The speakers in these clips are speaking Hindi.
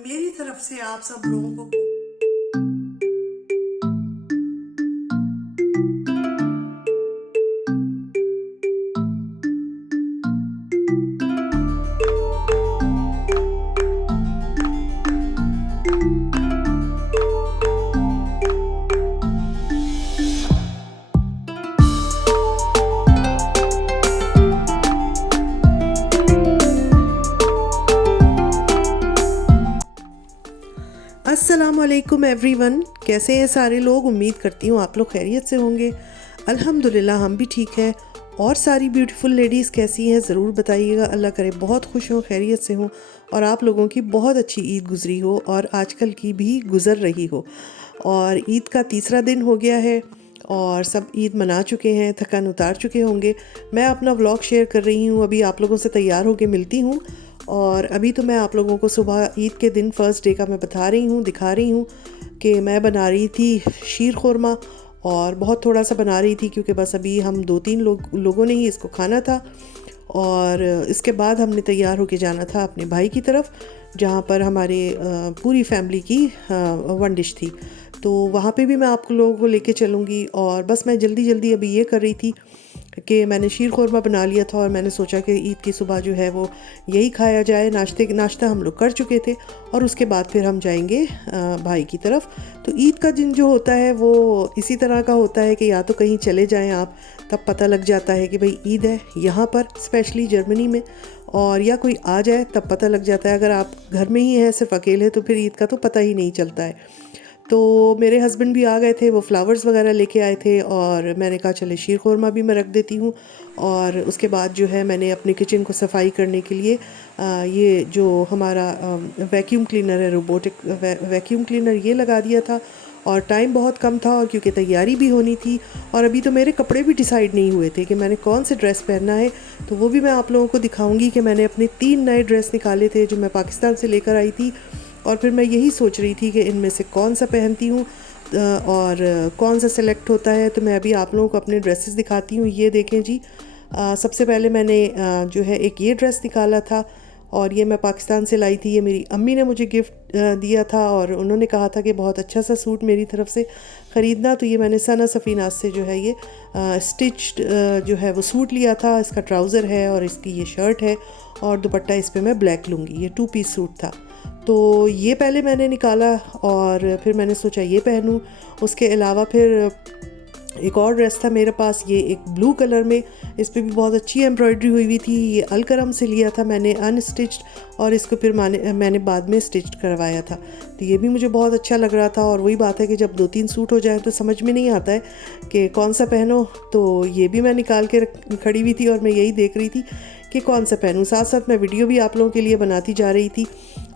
मेरी तरफ से आप सब लोगों को अस्सलामुअलैकुम एवरीवन। कैसे हैं सारे लोग? उम्मीद करती हूँ आप लोग खैरियत से होंगे। अल्हम्दुलिल्लाह हम भी ठीक हैं। और सारी ब्यूटीफुल लेडीज़ कैसी हैं ज़रूर बताइएगा। अल्लाह करे बहुत खुश हों, खैरियत से हों और आप लोगों की बहुत अच्छी ईद गुज़री हो और आजकल की भी गुज़र रही हो। और ईद का तीसरा दिन हो गया है और सब ईद मना चुके हैं, थकान उतार चुके होंगे। मैं अपना व्लॉग शेयर कर रही हूँ, अभी आप लोगों से तैयार होकर मिलती हूँ। और अभी तो मैं आप लोगों को सुबह ईद के दिन फर्स्ट डे का मैं बता रही हूँ, दिखा रही हूँ कि मैं बना रही थी शीर खुरमा और बहुत थोड़ा सा बना रही थी क्योंकि बस अभी हम 2-3 लोगों ने ही इसको खाना था। और इसके बाद हमने तैयार होके जाना था अपने भाई की तरफ जहाँ पर हमारे पूरी फैमिली की वन डिश थी। तो वहाँ पे भी मैं आप लोगों को लेके चलूँगी। और बस मैं जल्दी जल्दी अभी ये कर रही थी कि मैंने शीर खुरमा बना लिया था और मैंने सोचा कि ईद की सुबह जो है वो यही खाया जाए। नाश्ता हम लोग कर चुके थे और उसके बाद फिर हम जाएंगे भाई की तरफ। तो ईद का दिन जो होता है वो इसी तरह का होता है कि या तो कहीं चले जाएं आप, तब पता लग जाता है कि भाई ईद है यहाँ पर, स्पेशली जर्मनी में। और या कोई आ जाए तब पता लग जाता है। अगर आप घर में ही हैं सिर्फ अकेले तो फिर ईद का तो पता ही नहीं चलता है। तो मेरे हस्बैंड भी आ गए थे, वो फ्लावर्स वगैरह लेके आए थे और मैंने कहा चले शीर खुरमा भी मैं रख देती हूँ। और उसके बाद जो है मैंने अपने किचन को सफाई करने के लिए ये जो हमारा वैक्यूम क्लीनर है, रोबोटिक वैक्यूम क्लीनर, ये लगा दिया था। और टाइम बहुत कम था और क्योंकि तैयारी भी होनी थी और अभी तो मेरे कपड़े भी डिसाइड नहीं हुए थे कि मैंने कौन से ड्रेस पहनना है। तो वो भी मैं आप लोगों को दिखाऊंगी कि मैंने अपने 3 नए ड्रेस निकाले थे जो मैं पाकिस्तान से लेकर आई थी। और फिर मैं यही सोच रही थी कि इनमें से कौन सा पहनती हूँ और कौन सा सेलेक्ट होता है। तो मैं अभी आप लोगों को अपने ड्रेसेस दिखाती हूँ। ये देखें जी, सबसे पहले मैंने जो है एक ये ड्रेस निकाला था और ये मैं पाकिस्तान से लाई थी। ये मेरी अम्मी ने मुझे गिफ्ट दिया था और उन्होंने कहा था कि बहुत अच्छा सा सूट मेरी तरफ से ख़रीदना। तो ये मैंने सना सफ़ीनाज से जो है ये स्टिच्ड जो है वो सूट लिया था। इसका ट्राउज़र है और इसकी ये शर्ट है और दुपट्टा इस पर मैं ब्लैक लूँगी। ये 2 पीस सूट था। तो ये पहले मैंने निकाला और फिर मैंने सोचा ये पहनूं। उसके अलावा फिर एक और ड्रेस था मेरे पास, ये एक ब्लू कलर में, इस पे भी बहुत अच्छी एम्ब्रॉयडरी हुई हुई थी। ये अलकरम से लिया था मैंने अनस्टिच्ड और इसको फिर मैंने बाद में स्टिच्ड करवाया था। तो ये भी मुझे बहुत अच्छा लग रहा था। और वही बात है कि जब 2-3 सूट हो जाए तो समझ में नहीं आता है कि कौन सा पहनो। तो ये भी मैं निकाल के खड़ी हुई थी और मैं यही देख रही थी कि कौन सा पहनूं। साथ साथ मैं वीडियो भी आप लोगों के लिए बनाती जा रही थी।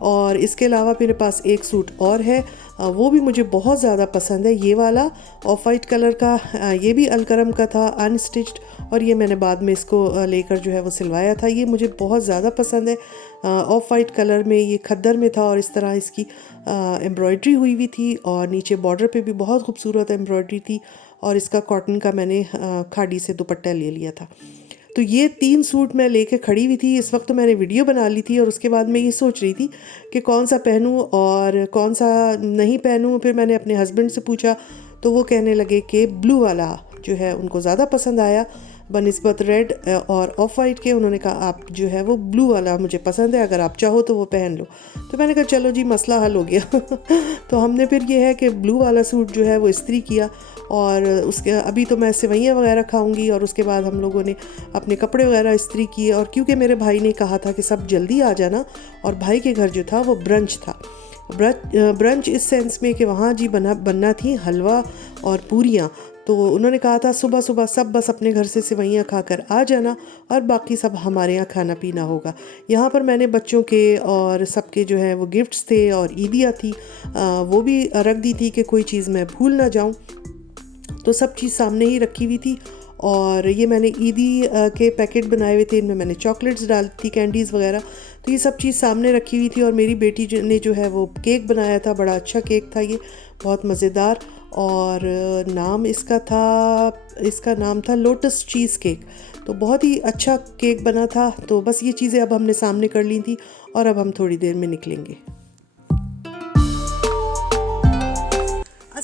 और इसके अलावा मेरे पास एक सूट और है, वो भी मुझे बहुत ज़्यादा पसंद है, ये वाला ऑफ वाइट कलर का। ये भी अलकरम का था, अनस्टिच्ड, और ये मैंने बाद में इसको लेकर जो है वो सिलवाया था। ये मुझे बहुत ज़्यादा पसंद है। ऑफ वाइट कलर में ये खद्दर में था और इस तरह इसकी एम्ब्रॉयडरी हुई हुई थी और नीचे बॉर्डर पे भी बहुत खूबसूरत एम्ब्रॉयडरी थी। और इसका कॉटन का मैंने खाड़ी से दुपट्टा ले लिया था। तो ये 3 सूट मैं लेके खड़ी हुई थी। इस वक्त तो मैंने वीडियो बना ली थी और उसके बाद मैं ये सोच रही थी कि कौन सा पहनूं और कौन सा नहीं पहनूं। फिर मैंने अपने हस्बैंड से पूछा तो वो कहने लगे कि ब्लू वाला जो है उनको ज़्यादा पसंद आया बनिस्बत रेड और ऑफ वाइट के। उन्होंने कहा आप जो है वो ब्लू वाला मुझे पसंद है, अगर आप चाहो तो वो पहन लो। तो मैंने कहा चलो जी, मसला हल हो गया। तो हमने फिर ये है कि ब्लू वाला सूट जो है वो इस्त्री किया और उसके अभी तो मैं सेवइयाँ वगैरह खाऊंगी और उसके बाद हम लोगों ने अपने कपड़े वगैरह इस्त्री किए। और क्योंकि मेरे भाई ने कहा था कि सब जल्दी आ जाना और भाई के घर जो था वो ब्रंच था। ब्रंच इस सेंस में कि वहाँ जी बनना थी हलवा और पूरियाँ। तो उन्होंने कहा था सुबह सुबह सब बस अपने घर से सेवइयाँ खाकर आ जाना और बाकी सब हमारे यहाँ खाना पीना होगा। यहाँ पर मैंने बच्चों के और सबके जो है वो गिफ्ट्स थे और ईदियाँ थी, वो भी रख दी थी कि कोई चीज़ मैं भूल ना जाऊँ। तो सब चीज़ सामने ही रखी हुई थी। और ये मैंने ईदी के पैकेट बनाए हुए थे, इनमें मैंने चॉकलेट्स डाली थी, कैंडीज़ वगैरह। तो ये सब चीज़ सामने रखी हुई थी। और मेरी बेटी ने जो है वो केक बनाया था, बड़ा अच्छा केक था ये, बहुत मज़ेदार। और इसका नाम था लोटस चीज़ केक। तो बहुत ही अच्छा केक बना था। तो बस ये चीज़ें अब हमने सामने कर ली थी और अब हम थोड़ी देर में निकलेंगे।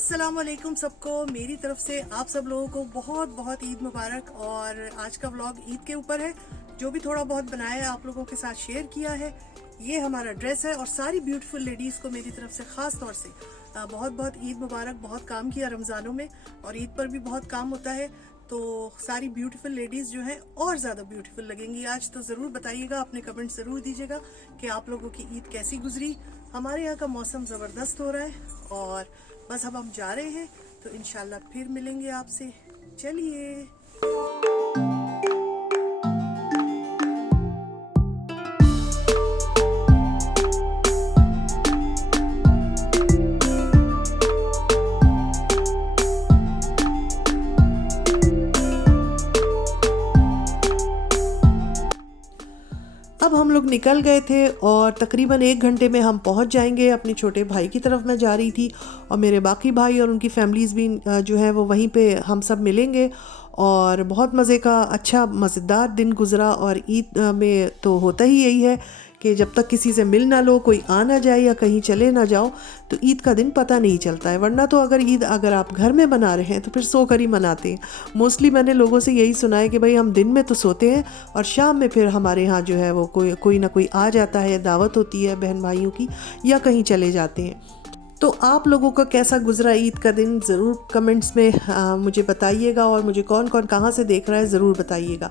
अस्सलाम वालेकुम सबको, मेरी तरफ से आप सब लोगों को बहुत बहुत ईद मुबारक। और आज का व्लॉग ईद के ऊपर है। जो भी थोड़ा बहुत बनाया है आप लोगों के साथ शेयर किया है। ये हमारा ड्रेस है और सारी ब्यूटीफुल लेडीज़ को मेरी तरफ से ख़ास तौर से बहुत बहुत ईद मुबारक। बहुत काम किया रमज़ानों में और ईद पर भी बहुत काम होता है, तो सारी ब्यूटीफुल लेडीज़ जो हैं और ज़्यादा ब्यूटीफुल लगेंगी आज। तो ज़रूर बताइएगा, अपने कमेंट ज़रूर दीजिएगा कि आप लोगों की ईद कैसी गुजरी। हमारे यहाँ का मौसम ज़बरदस्त हो रहा है और बस अब हम जा रहे हैं, तो इंशाल्लाह फिर मिलेंगे आपसे। चलिए। अब हम लोग निकल गए थे और तकरीबन 1 घंटे में हम पहुंच जाएंगे। अपने छोटे भाई की तरफ मैं जा रही थी और मेरे बाकी भाई और उनकी फैमिलीज़ भी जो है वो वहीं पे हम सब मिलेंगे। और बहुत मज़े का अच्छा मज़ेदार दिन गुज़रा। और ईद में तो होता ही यही है कि जब तक किसी से मिल ना लो, कोई आ ना जाए या कहीं चले ना जाओ, तो ईद का दिन पता नहीं चलता है। वरना तो अगर आप घर में मना रहे हैं तो फिर सो कर ही मनाते हैं। मोस्टली मैंने लोगों से यही सुना है कि भाई हम दिन में तो सोते हैं और शाम में फिर हमारे यहाँ जो है वो कोई ना कोई आ जाता है, दावत होती है बहन भाइयों की, या कहीं चले जाते हैं। तो आप लोगों का कैसा गुजरा ईद का दिन ज़रूर कमेंट्स में मुझे बताइएगा। और मुझे कौन कौन कहाँ से देख रहा है ज़रूर बताइएगा।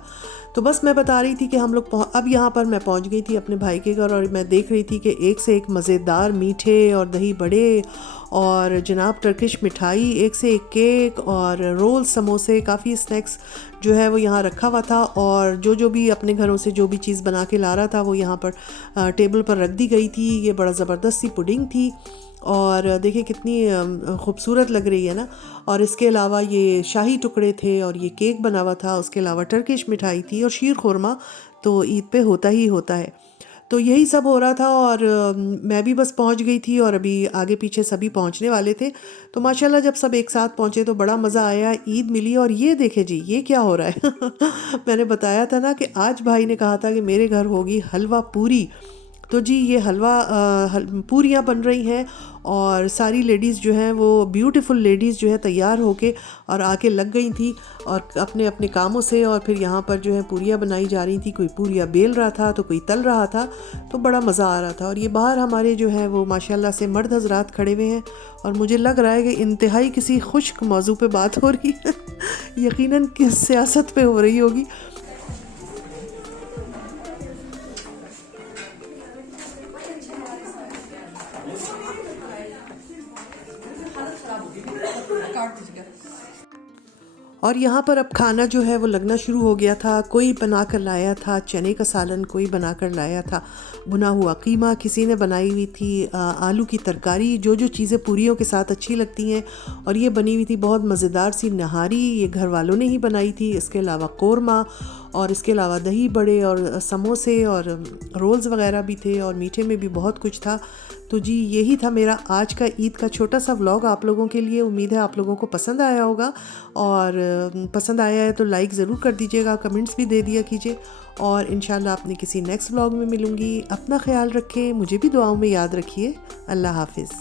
तो बस मैं बता रही थी कि हम लोग अब यहाँ पर मैं पहुँच गई थी अपने भाई के घर और मैं देख रही थी कि एक से एक मज़ेदार मीठे और दही बड़े और जनाब टर्किश मिठाई, एक से एक केक और रोल, समोसे, काफ़ी स्नैक्स जो है वो यहाँ रखा हुआ था। और जो भी अपने घरों से जो भी चीज़ बना के ला रहा था वो यहाँ पर टेबल पर रख दी गई थी। ये बड़ा ज़बरदस्त सी पुडिंग थी और देखिए कितनी खूबसूरत लग रही है ना। और इसके अलावा ये शाही टुकड़े थे और ये केक बना हुआ था। उसके अलावा टर्किश मिठाई थी और शीर खुरमा तो ईद पे होता ही होता है। तो यही सब हो रहा था और मैं भी बस पहुंच गई थी और अभी आगे पीछे सभी पहुंचने वाले थे। तो माशाल्लाह जब सब एक साथ पहुंचे तो बड़ा मज़ा आया, ईद मिली। और ये देखे जी, ये क्या हो रहा है मैंने बताया था ना कि आज भाई ने कहा था कि मेरे घर होगी हलवा पूरी। तो जी ये पूरियाँ बन रही हैं और सारी लेडीज़ जो हैं वो ब्यूटीफुल लेडीज़ जो है तैयार होके और आके लग गई थी और अपने अपने कामों से। और फिर यहाँ पर जो है पूरियाँ बनाई जा रही थी। कोई पूरियाँ बेल रहा था तो कोई तल रहा था, तो बड़ा मज़ा आ रहा था। और ये बाहर हमारे जो है वो माशाल्लाह से मर्द हजरात खड़े हुए हैं और मुझे लग रहा है कि इंतहाई किसी खुश्क मौजू पे बात हो रही है यकीनन किस सियासत पे हो रही होगी। और यहाँ पर अब खाना जो है वो लगना शुरू हो गया था। कोई बना कर लाया था चने का सालन, कोई बना कर लाया था भुना हुआ कीमा, किसी ने बनाई हुई थी आलू की तरकारी, जो चीज़ें पूरियों के साथ अच्छी लगती हैं। और ये बनी हुई थी बहुत मज़ेदार सी नहारी, ये घर वालों ने ही बनाई थी। इसके अलावा कोरमा और इसके अलावा दही बड़े और समोसे और रोल्स वगैरह भी थे और मीठे में भी बहुत कुछ था। तो जी यही था मेरा आज का ईद का छोटा सा व्लॉग आप लोगों के लिए। उम्मीद है आप लोगों को पसंद आया होगा और पसंद आया है तो लाइक ज़रूर कर दीजिएगा, कमेंट्स भी दे दिया कीजिए। और इंशाल्लाह अपने किसी नेक्स्ट व्लॉग में मिलूँगी। अपना ख्याल रखें, मुझे भी दुआओं में याद रखिए। अल्लाह हाफिज़।